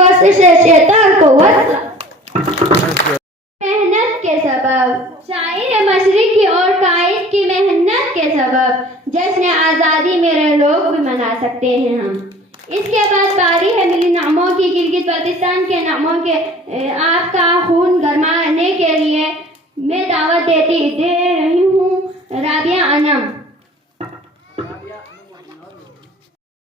कोशिश शैतान को मेहनत के सबब शायर मशरिक की और कायद की मेहनत के सबब जश्न आज़ादी मेरे लोग भी मना सकते हैं हम। इसके बाद बारी है मिली नामों की। गिलगित बाल्टिस्तान के नामों के आपका खून गरमाने के लिए मैं दावत दे रही हूँ राबिया अनम।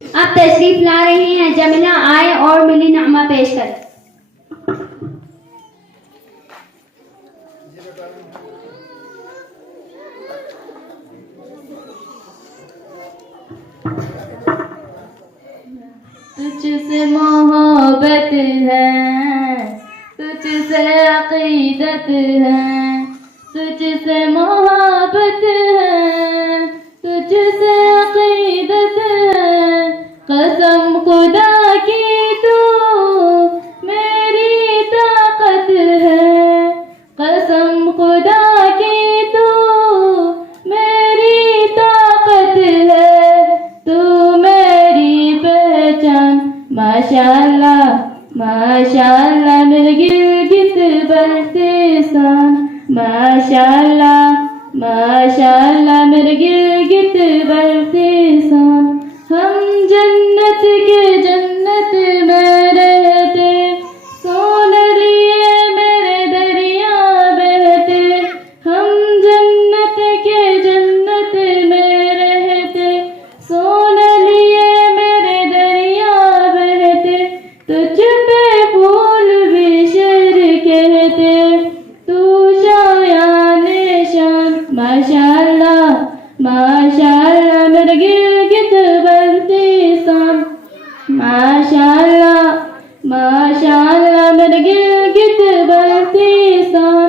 आप तशरीफ ला रही हैं, जमीला आए और मिली नामा पेश कर। तुझसे मोहब्बत है, तुझसे अकीदत है, तुझसे मोहब्बत है, तुझसे अकीदत है, कसम खुदा की तू मेरी ताकत है, कसम खुदा की तू मेरी ताकत है, तू मेरी पहचान। माशाअल्लाह माशाअल्लाह मेरे गिलगित बाल्टिस्तान, माशाअल्लाह माशाअल्लाह मेरे गिलगित बाल्टिस्तान। हम जन्नत के जन्नत में रहते, सोन लिए मेरे दरिया बहते। हम जन्नत के जन्नत में रहते, सोन लिए मेरे दरिया बहते। तुझ पे फूल भी शेर कहते, तू शायाने शान। माशाअल्लाह माशाअल्लाह मेरे गिलगित बाल्टिस्तान, माशाअल्लाह माशाअल्लाह मेरे गिलगित बाल्टिस्तान।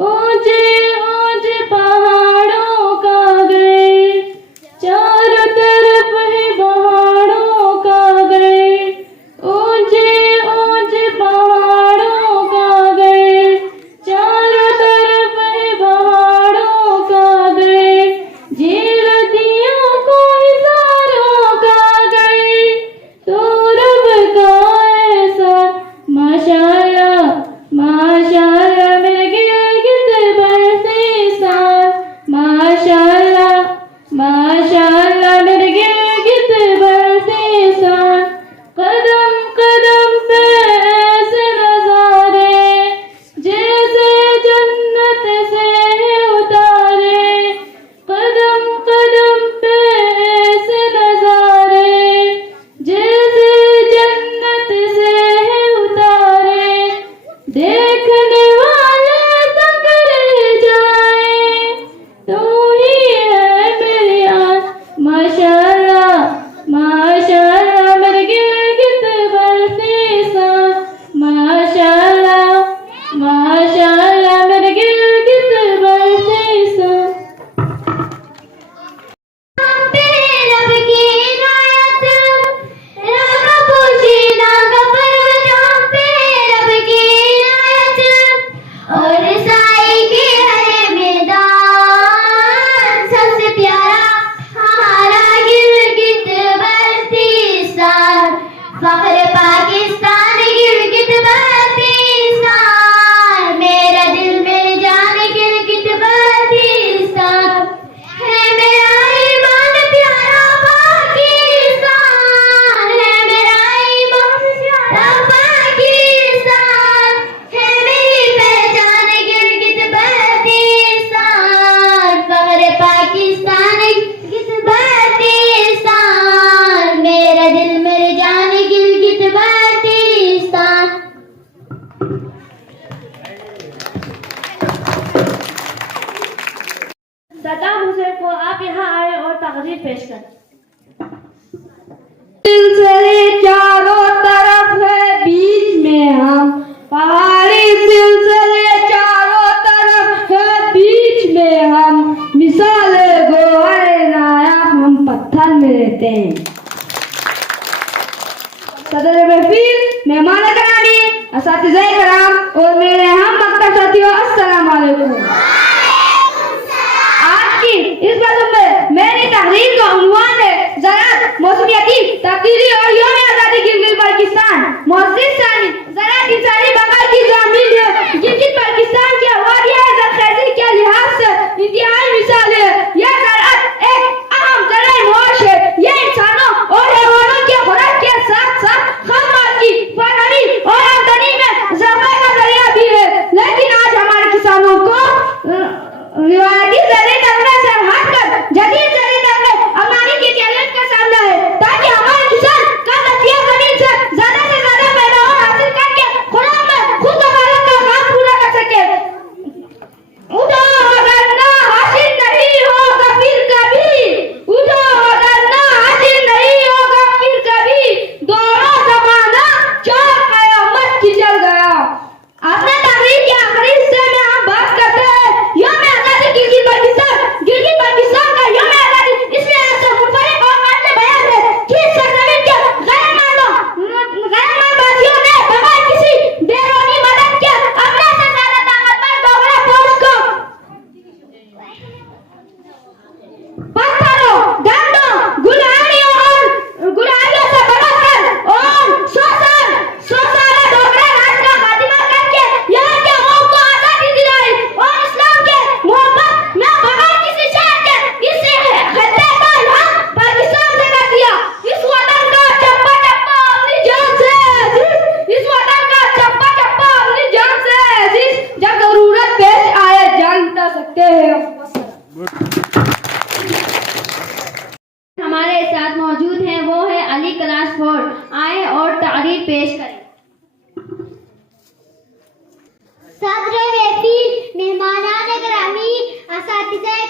ऊंचे ऊंचे पहाड़ों का गए, चारों तरफ है पहाड़ों का गए। ऊंचे ऊंचे पहाड़ों का गए, चारों तरफ है पहाड़ों का गए। झील दिया कोई सारों का गए, तो रब का ऐसा। माशाअल्लाह माशाअल्लाह मेरे गिलगित बाल्टिस्तान, माशाअल्लाह माशाअल्लाह मेरे गिलगित बाल्टिस्तान। कदम कदम पे ऐसे नजारे, जैसे जन्नत से उतारे। कदम कदम पे ऐसे नजारे, जैसे जन्नत से उतारे। देखने वाले तक रह जाए, तू ही है मेरी आस। माशाअल्लाह माशाअल्लाह मेरे गिलगित बाल्टिस्तान, माशाअल्लाह माशाअल्लाह मेरे गिलगित बाल्टिस्तान। और साई के हरे मैदान सबसे प्यारा हमारा गिलगित बाल्टिस्तान। फख्र पाकिस्तान गिलगित बाल्टिस्तान, मेरा दिल मेरी जान गिलगित बाल्टिस्तान। है मेरा ईमान प्यारा पाकिस्तान, है मेरा ईमान प्यारा पाकिस्तान। है मेरी पहचान गिलगित बाल्टिस्तान। फख्र पाकिस्तान गिलगित बाल्टिस्तान, मेरा दिल मेरी जान गिलगित बाल्टिस्तान। सद्दाम हुसैन को आप यहाँ आए और तकरीर पेश करें। सिलसिले चारों तरफ है, बीच में हम पहाड़ी। सिलसिले चारों तरफ है, बीच में हम मिसाल गोहर नायाब हम पत्थर में रहते हैं। सदर महफिल, मेहमान करानी, असातिज़े कराम और मेरे हम मक्तब साथियों, अस्सलाम वालेकुम। आज की इस बात में मेरी तहरीर का उन्वान है ज़राअत, मौसमियाती, तब्दीली और यौम आज़ादी गिलगित बाल्टिस्तान। मुअज़्ज़िज़ सदर महफिल, मेहमानान गिरामी, असातिज़े